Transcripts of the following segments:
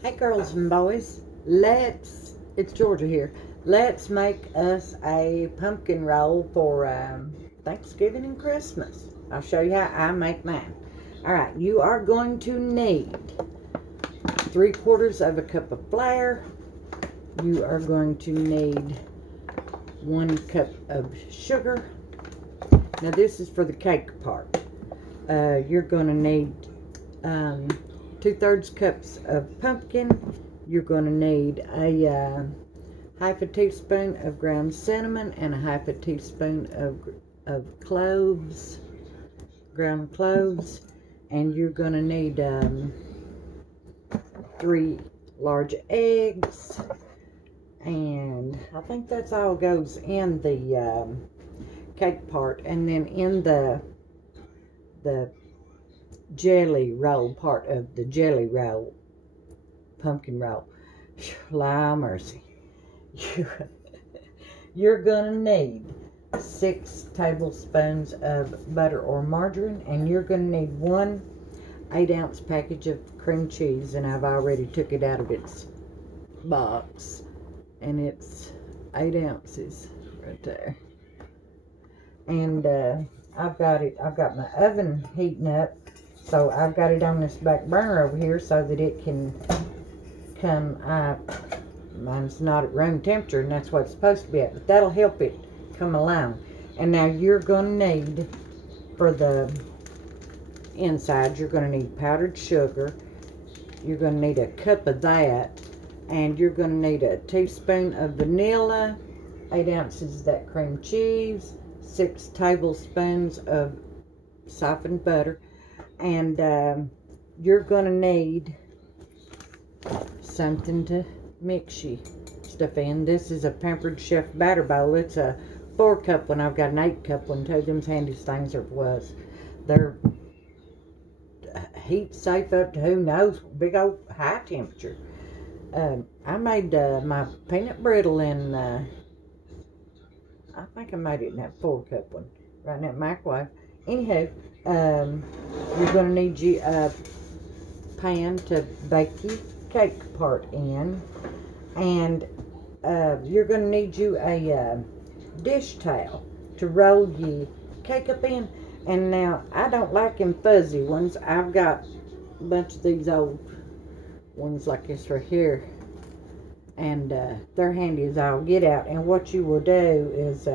Hey girls and boys, it's Georgia here. Let's make us a pumpkin roll for Thanksgiving and Christmas. I'll show you how I make mine. Alright, you are going to need 3/4 of a cup of flour. You are going to need 1 cup of sugar. Now this is for the cake part. You're going to need 2/3 cups of pumpkin. You're going to need a half a teaspoon of ground cinnamon and a half a teaspoon of cloves, ground cloves, and you're going to need 3 large eggs, and I think that's all goes in the cake part. And then in the jelly roll part of the jelly roll, pumpkin roll, la mercy, you're gonna need 6 tablespoons of butter or margarine, and you're gonna need 1 8-ounce package of cream cheese, and I've already took it out of its box, and it's 8 ounces right there. And I've got my oven heating up, so I've got it on this back burner over here so that it can come up. Mine's not at room temperature, and that's what it's supposed to be at, but that'll help it come along. And now you're going to need, for the inside, you're going to need powdered sugar. You're going to need a cup of that, and you're going to need a teaspoon of vanilla, 8 ounces of that cream cheese, 6 tablespoons of softened butter, and you're going to need something to mix your stuff in. This is a Pampered Chef batter bowl. It's a 4-cup one. I've got an 8-cup one too. Them's handiest things there was. They're heat safe up to who knows, big old high temperature. I made my peanut brittle in I think I made it in that 4-cup one, right in that microwave. Anyhow, you're going to need you a pan to bake your cake part in, and you're going to need you a dish towel to roll your cake up in. And now, I don't like them fuzzy ones. I've got a bunch of these old ones like this right here, and they're handy as all get out. And what you will do is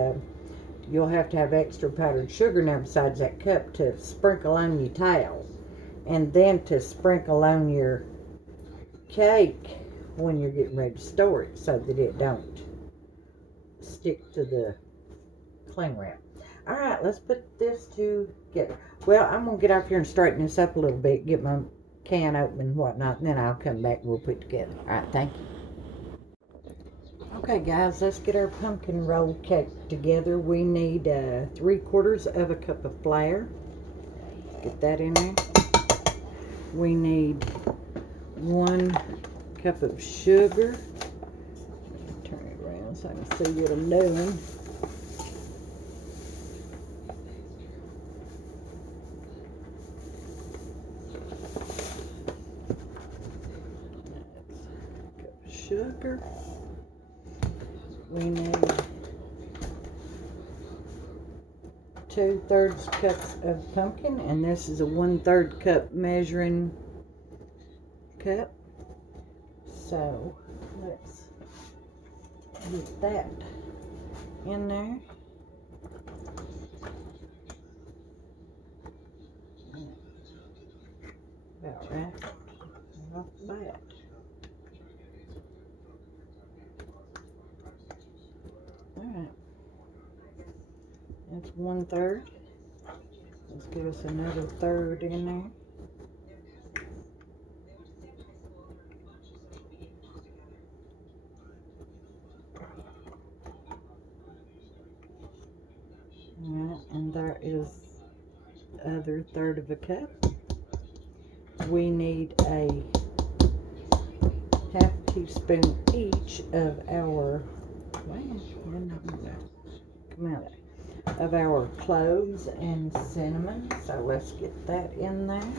you'll have to have extra powdered sugar now besides that cup to sprinkle on your towel, and then to sprinkle on your cake when you're getting ready to store it, so that it don't stick to the cling wrap. Alright, let's put this together. Well, I'm going to get off here and straighten this up a little bit, get my can open and whatnot, and then I'll come back and we'll put it together. Alright, thank you. Okay guys, let's get our pumpkin roll cake together. We need 3/4 of a cup of flour. Get that in there. We need 1 cup of sugar. Turn it around so I can see what I'm doing. Sugar. We need 2/3 cups of pumpkin, and this is a 1/3 cup measuring cup. So let's get that in there. About right off the bat. Alright, that's 1/3. Let's give us another 1/3 in there. Alright, and there is the other 1/3 of a cup. We need a half teaspoon each of our cloves and cinnamon. So let's get that in there.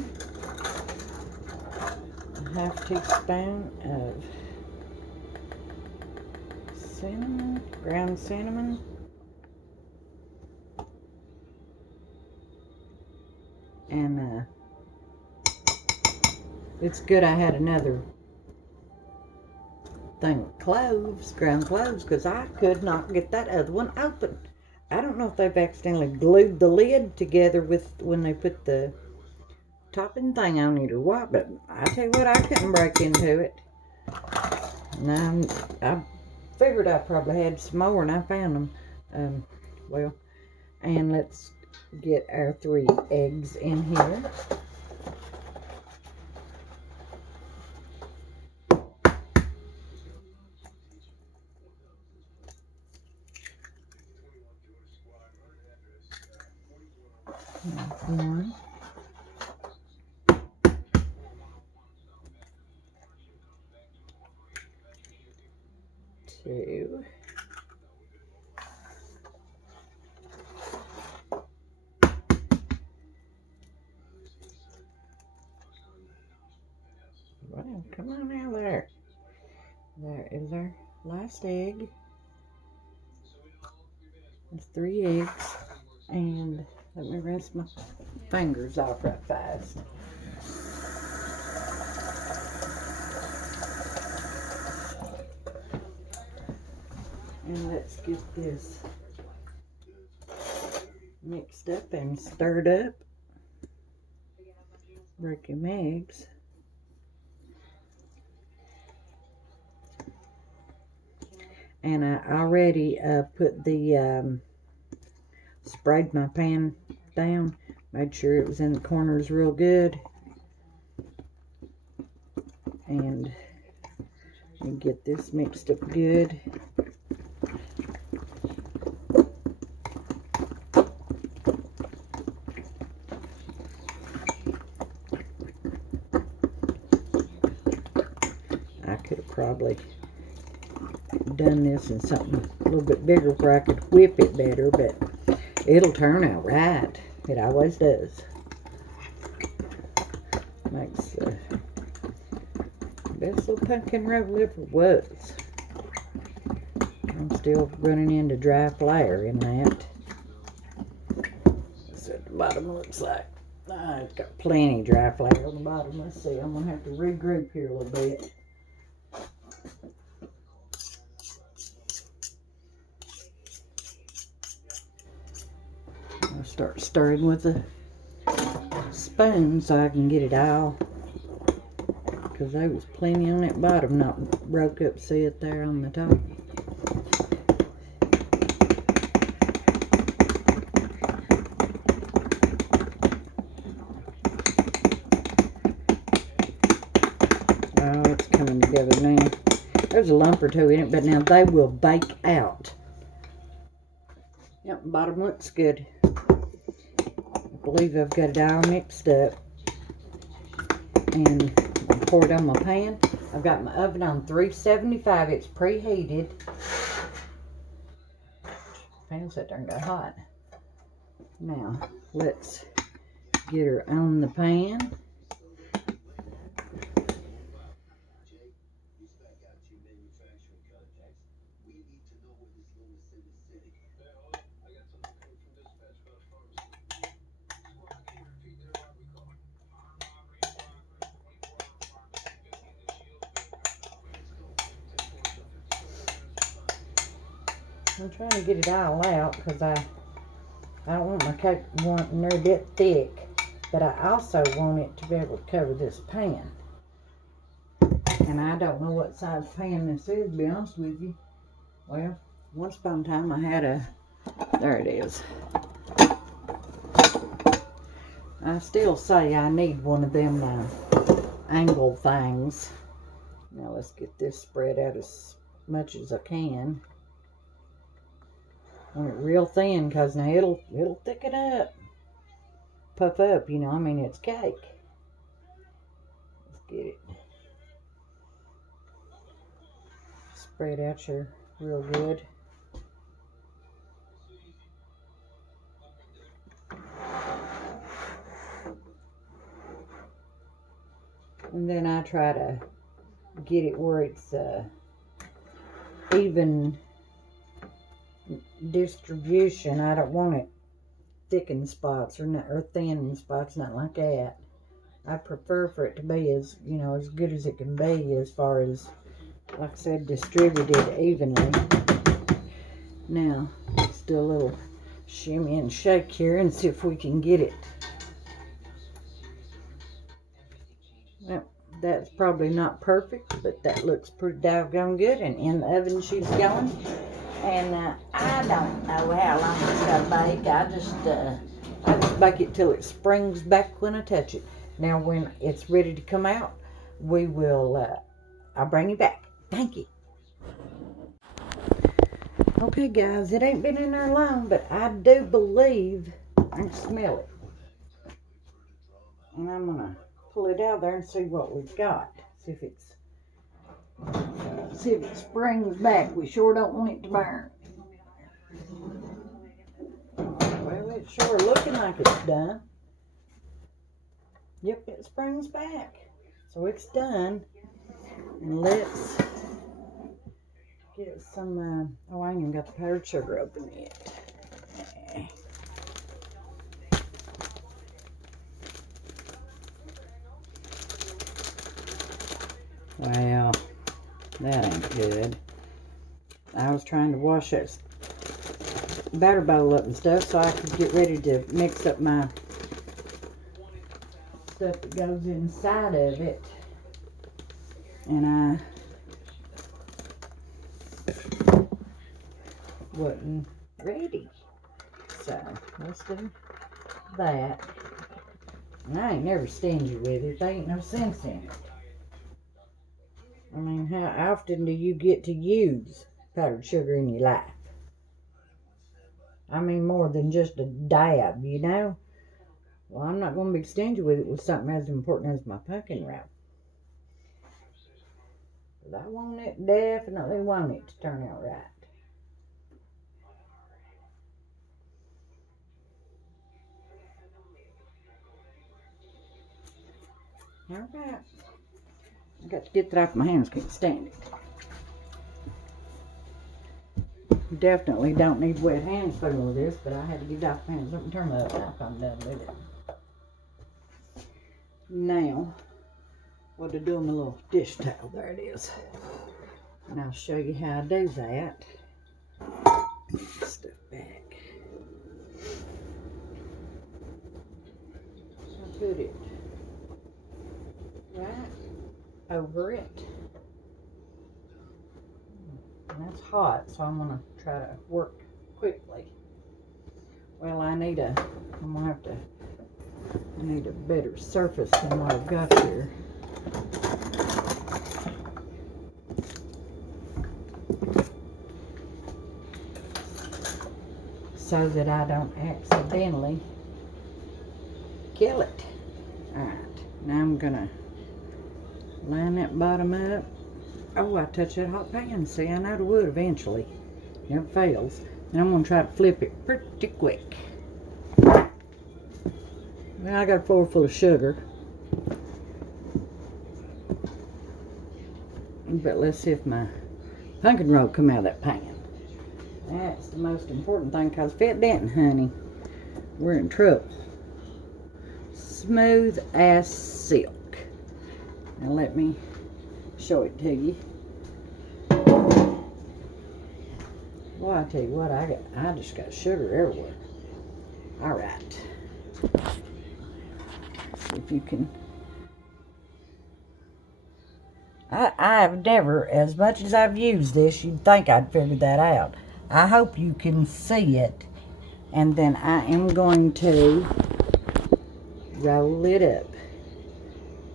1/2 teaspoon of cinnamon, ground cinnamon. And it's good I had another thing of cloves, ground cloves, because I could not get that other one open. I don't know if they've accidentally glued the lid together with when they put the topping thing on it or what, but I tell you what, I couldn't break into it. And I figured I probably had some more, and I found them. Well, and let's get our 3 eggs in here. One, 2, well, come on now there. There is our last egg. There's 3 eggs. And let me rinse my fingers off right fast. And let's get this mixed up and stirred up. Break your eggs. And I already put the, sprayed my pan down. Made sure it was in the corners real good. And get this mixed up good. I could have probably done this in something a little bit bigger where I could whip it better, but it'll turn out right. It always does. Makes the best little pumpkin roll ever was. I'm still running into dry flour in that. That's what the bottom looks like. I've got plenty dry flour on the bottom. Let's see, I'm going to have to regroup here a little bit. I'll start stirring with a spoon so I can get it all, because there was plenty on that bottom, not broke up. See it there on the top. Oh, it's coming together now. There's a lump or two in it, but now they will bake out. Yep, bottom looks good. I believe I've got it all mixed up. And I pour it on my pan. I've got my oven on 375. It's preheated. Pan's that darn hot. Now, let's get her on the pan. I'm trying to get it all out because I don't want my cake wanting near a bit thick, but I also want it to be able to cover this pan. And I don't know what size pan this is, to be honest with you. Well, once upon a time I had there it is. I still say I need one of them angled things. Now let's get this spread out as much as I can. I want it real thin, because now it'll thicken up. Puff up, you know, I mean, it's cake. Let's get it spread out here real good. And then I try to get it where it's even distribution. I don't want it thickened spots or thin spots, not like that. I prefer for it to be as, you know, as good as it can be as far as, like I said, distributed evenly. Now, let's do a little shimmy and shake here and see if we can get it. Well, that's probably not perfect, but that looks pretty doggone good. And in the oven she's going. And I don't know how long it's got to bake. I just bake it till it springs back when I touch it. Now, when it's ready to come out, we will, I'll bring it back. Thank you. Okay, guys, it ain't been in there long, but I do believe I can smell it. And I'm going to pull it out there and see what we've got. See if it springs back. We sure don't want it to burn. Well, it's sure looking like it's done. Yep, it springs back. So it's done. And let's get some, oh, I ain't even got the powdered sugar open yet. Well, that ain't good. I was trying to wash that batter bowl up and stuff so I could get ready to mix up my stuff that goes inside of it. And I wasn't ready. So, let's do that. And I ain't never stingy with it. There ain't no sense in it. I mean, how often do you get to use powdered sugar in your life? I mean, more than just a dab, you know? Well, I'm not going to be stingy with it with something as important as my pumpkin wrap. But I want it, definitely want it to turn out right. Alright. I got to get that off my hands, can't stand it. Definitely don't need wet hands fooling with this, but I had to get it off my hands. Let me turn that up now if I'm done with it. Now, what to do with my little dish towel, there it is. And I'll show you how I do that. Stuff back. I put it right over it. And that's hot, so I'm gonna try to work quickly. Well, I need a better surface than what I've got here. So that I don't accidentally kill it. Alright, now I'm gonna line that bottom up. Oh, I touched that hot pan. See, I know it would eventually. Never fails. And I'm going to try to flip it pretty quick. Well, I got a floor full of sugar. But let's see if my pumpkin roll come out of that pan. That's the most important thing, because if it didn't, honey, we're in trouble. Smooth as silk. Now let me show it to you. Well, I tell you what, I just got sugar everywhere. All right. See if you can. I've never, as much as I've used this, you'd think I'd figured that out. I hope you can see it. And then I am going to roll it up.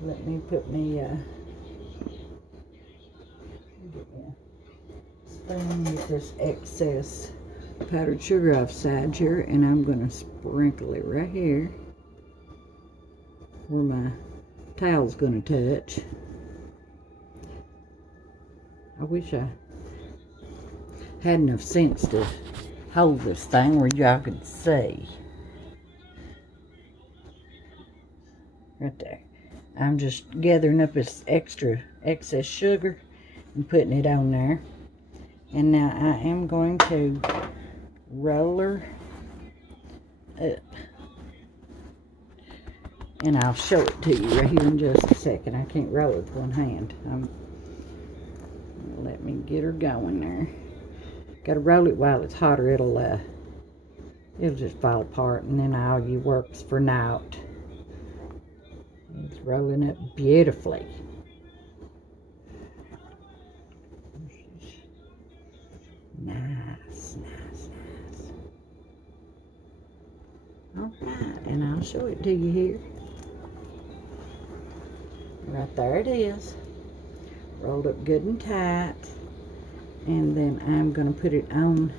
Let me put me get this excess powdered sugar offside here, and I'm going to sprinkle it right here where my towel's going to touch. I wish I had enough sense to hold this thing where y'all could see. Right there. I'm just gathering up this excess sugar and putting it on there. And now I am going to roll her up. And I'll show it to you right here in just a second. I can't roll it with one hand. Let me get her going there. Got to roll it while it's hotter. It'll just fall apart, and then all your work's for naught. It's rolling up beautifully. Nice, nice, nice. Alright, and I'll show it to you here. Right there it is. Rolled up good and tight. And then I'm going to put it on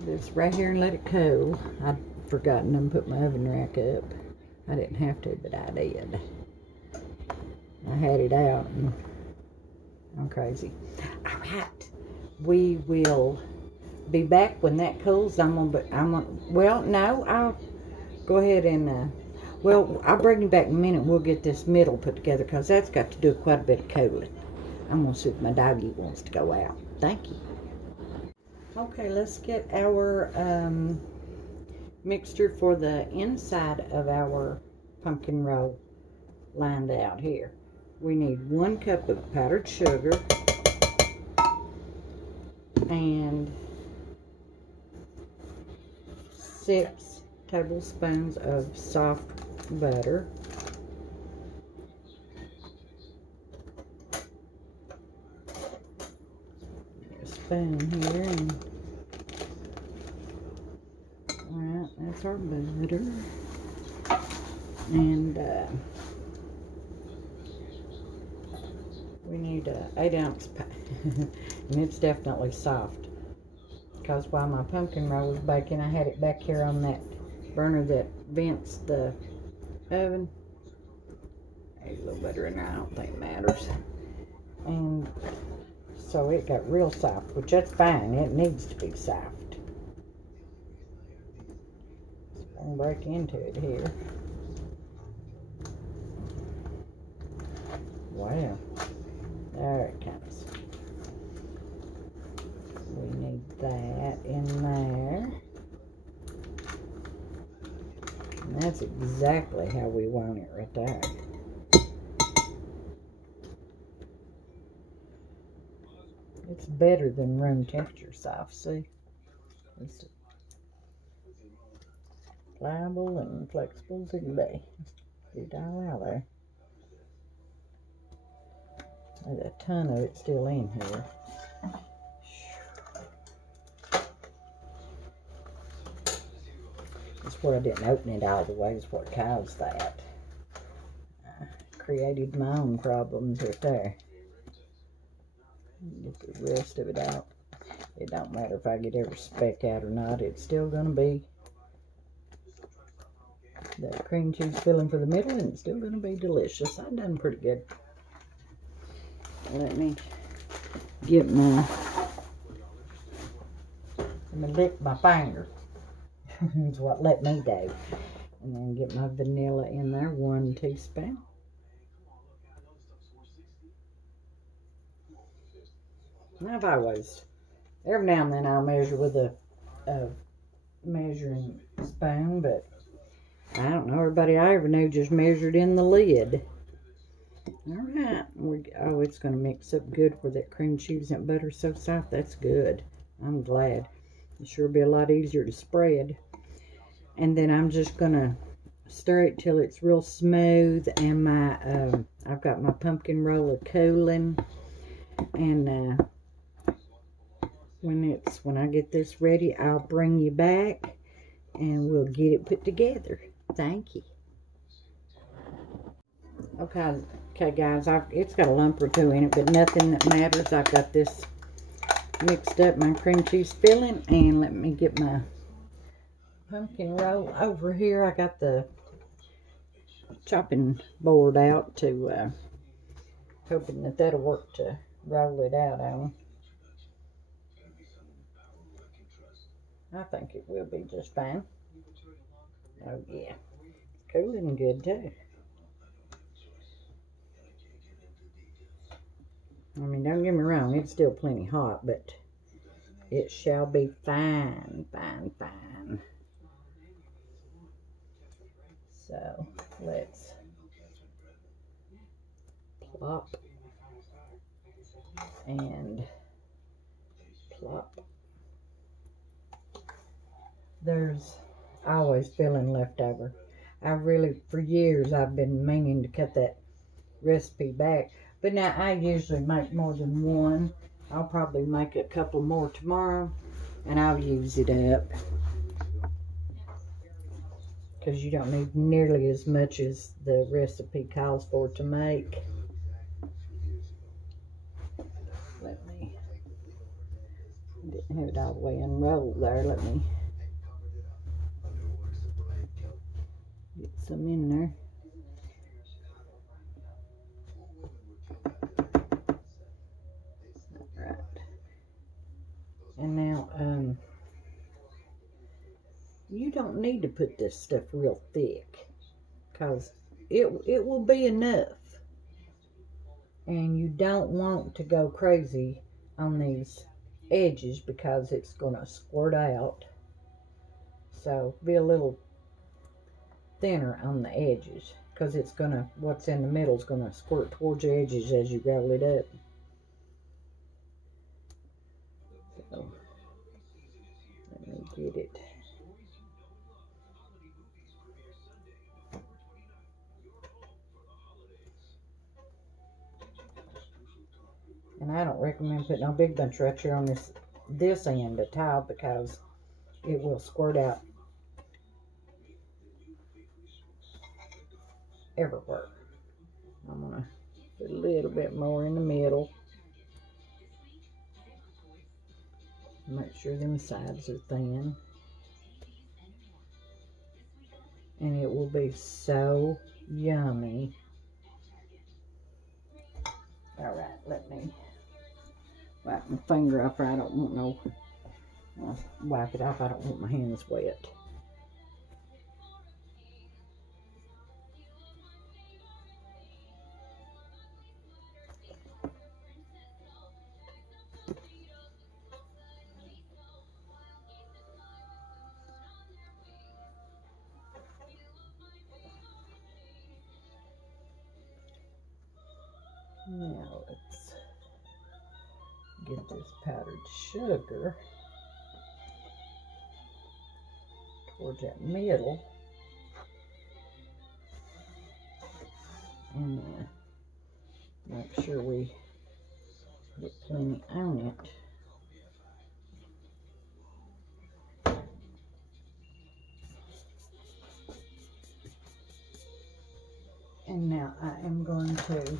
this right here and let it cool. I'd forgotten to put my oven rack up. I didn't have to, but I did. I had it out and I'm crazy. Alright, we will be back when that cools. Well, no, I'll go ahead and, well, I'll bring you back in a minute. We'll get this middle put together because that's got to do quite a bit of cooling. I'm going to see if my doggy wants to go out. Thank you. Okay, let's get our mixture for the inside of our pumpkin roll lined out here. We need 1 cup of powdered sugar and 6 tablespoons of soft butter. A spoon here, and alright, that's our butter. And we need an 8-ounce pie, and it's definitely soft. Because while my pumpkin roll was baking, I had it back here on that burner that vents the oven. There's a little butter in there, I don't think it matters. And so it got real soft, which that's fine, it needs to be soft. So I'm going to break into it here. Wow, there it comes. We need that in there. And that's exactly how we want it right there. It's better than room temperature soft, see? It's pliable and flexible as it can be. Get it all out there. There's a ton of it still in here. That's where I didn't open it all the way, is what caused that. I created my own problems right there. Get the rest of it out. It don't matter if I get every speck out or not, it's still going to be that cream cheese filling for the middle, and it's still going to be delicious. I've done pretty good. Let me get my, lick my finger. That's what let me do. And then get my vanilla in there, 1 teaspoon. Now I've always, every now and then I'll measure with a measuring spoon, but I don't know, everybody I ever knew just measured in the lid. Alright, oh, it's going to mix up good where that cream cheese and butter's so soft. That's good. I'm glad. It'll sure be a lot easier to spread. And then I'm just going to stir it till it's real smooth, and my I've got my pumpkin roller cooling, and when I get this ready, I'll bring you back and we'll get it put together. Thank you. Okay guys, it's got a lump or two in it, but nothing that matters. I've got this mixed up, my cream cheese filling, and let me get my pumpkin roll over here. I got the chopping board out to hoping that that'll work to roll it out on. I think it will be just fine. Oh yeah, cooling good too. I mean, don't get me wrong, it's still plenty hot, but it shall be fine, fine, fine. So let's plop and plop. There's always filling left over. For years, I've been meaning to cut that recipe back. But now I usually make more than one. I'll probably make a couple more tomorrow, and I'll use it up. Because you don't need nearly as much as the recipe calls for to make. Let me, didn't have it all the way unrolled there. Let me get some in there. Alright. And now, you don't need to put this stuff real thick, because it will be enough. And you don't want to go crazy on these edges because it's going to squirt out. So be a little thinner on the edges, because it's going to, what's in the middle is going to squirt towards the edges as you roll it up. So let me get it. And I don't recommend putting no big bunch right here on this end of tile, because it will squirt out everywhere. I'm going to put a little bit more in the middle. Make sure them sides are thin. And it will be so yummy. Alright, let me wipe my finger off. I don't want no, I'll wipe it off. I don't want my hands wet. Now let's get this powdered sugar towards that middle, and make sure we get plenty on it. And now I am going to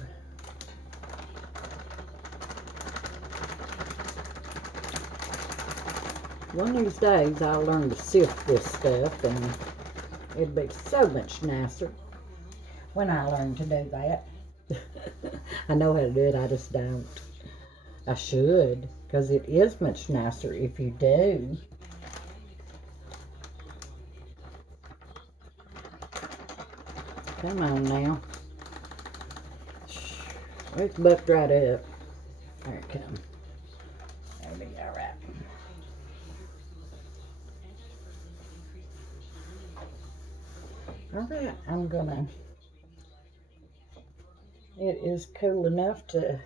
one of these days I'll learn to sift this stuff, and it'll be so much nicer when I learn to do that. I know how to do it, I just don't. I should, because it is much nicer if you do. Come on now. It's bucked right up. There it comes. That'll be all right. All right, I'm gonna, it is cool enough to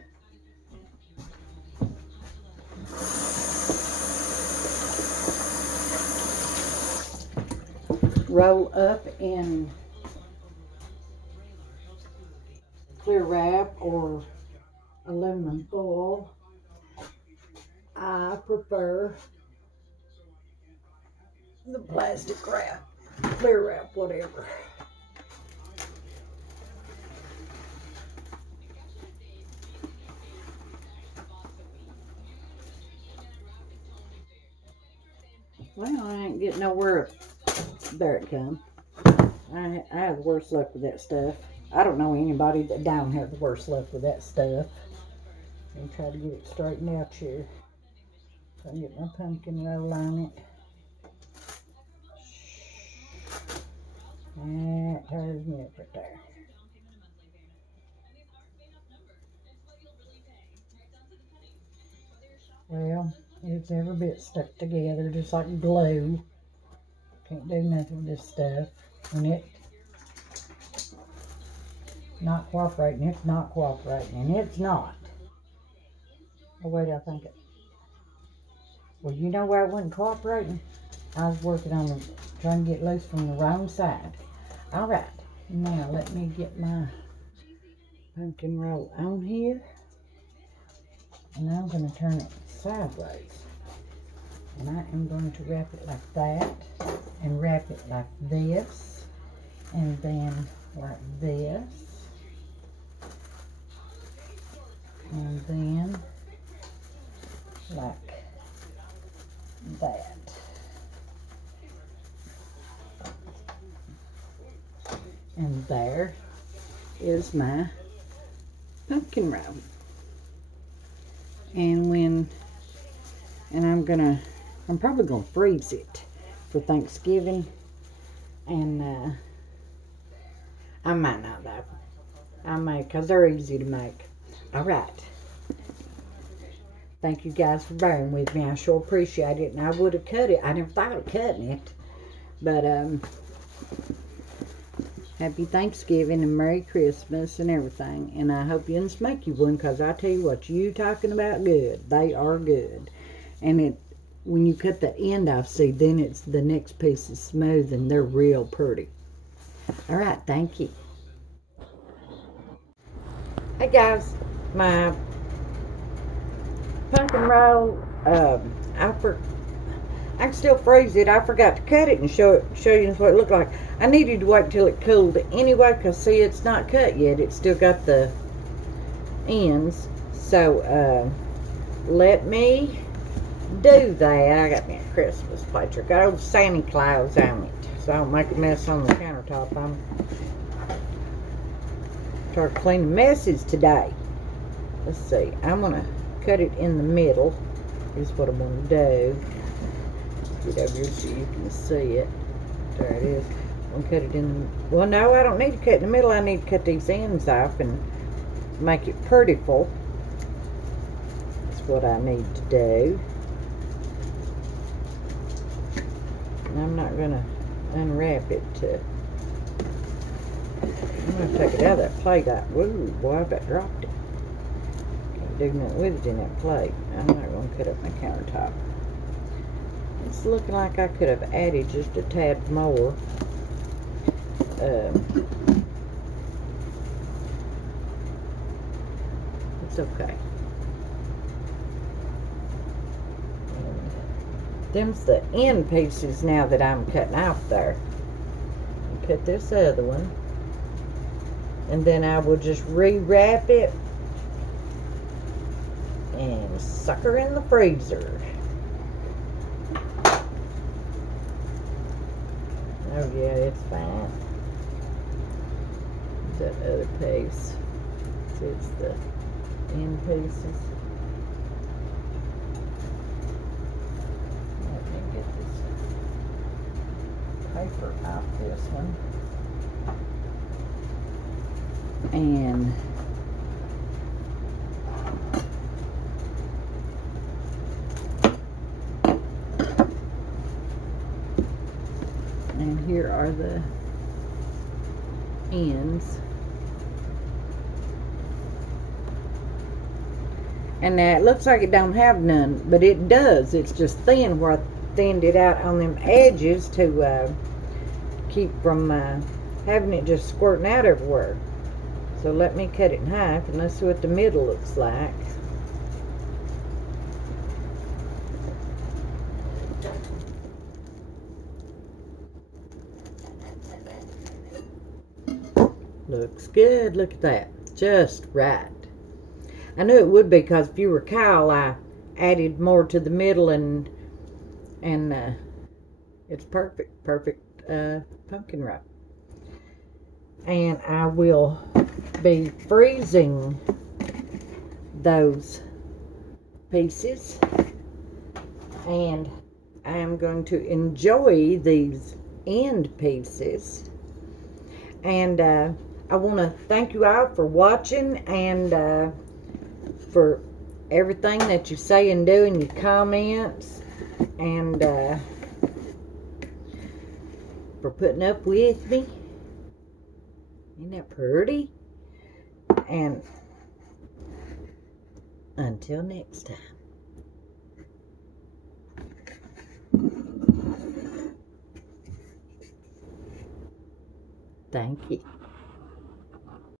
roll up in clear wrap or aluminum foil. I prefer the plastic wrap, clear wrap, whatever. Well, I ain't getting nowhere. There it comes. I have the worst luck with that stuff. I don't know anybody that don't have the worst luck with that stuff. Let me try to get it straightened out here. So I can get my pumpkin roll on it. That tears me up right there. Well, it's every bit stuck together, just like glue. Can't do nothing with this stuff. And it not cooperating, it's not cooperating, and it's not. Oh, wait, I think it. Well, you know why it wasn't cooperating? I was working on it, trying to get loose from the wrong side. All right, now let me get my pumpkin roll on here. And I'm going to turn it sideways. And I am going to wrap it like that, and wrap it like this, and then like this, and then like that. And there is my pumpkin roll. And I'm probably gonna freeze it for Thanksgiving, and I might not though. I may, because they're easy to make. All right. Thank you guys for bearing with me. I sure appreciate it. And I would have cut it. I never thought of cutting it. But happy Thanksgiving and Merry Christmas and everything. And I hope you make you one, because I tell you what, you talking about good. They are good. And when you cut the end off, see, then it's the next piece is smooth and they're real pretty. All right, thank you. Hey guys, my pumpkin roll, I can still freeze it. I forgot to cut it and show you what it looked like. I needed to wait until it cooled anyway, because see, it's not cut yet. It's still got the ends. So let me do that. I got me a Christmas picture. Got old Santa Claus on it, so I don't make a mess on the countertop. I'm trying to clean the messes today. Let's see. I'm gonna cut it in the middle. Is what I'm gonna do. Get over here so you can see it. There it is. I'm gonna cut it in the, well, no, I don't need to cut in the middle. I need to cut these ends off and make it prettiful. That's what I need to do. And I'm not gonna unwrap it to, I'm gonna take it out of that plate. Woo, boy, I about dropped it. Can't do nothing with it in that plate. I'm not gonna cut up my countertop. It's looking like I could have added just a tad more. It's okay. Them's the end pieces now that I'm cutting off there. I'll cut this other one. And then I will just rewrap it and suck her in the freezer. Oh yeah, it's fine. That other piece. See, it's the end pieces. Let me get this paper off this one. And here are the ends. And now it looks like it don't have none, but it does. It's just thin, where I thinned it out on them edges to keep from having it just squirting out everywhere. So let me cut it in half and let's see what the middle looks like. Looks good. Look at that. Just right. I knew it would be, because if you recall, I added more to the middle, and it's perfect pumpkin wrap. And I will be freezing those pieces, and I am going to enjoy these end pieces And I want to thank you all for watching, and for everything that you say and do in your comments, and for putting up with me. Isn't that pretty? And until next time. Thank you.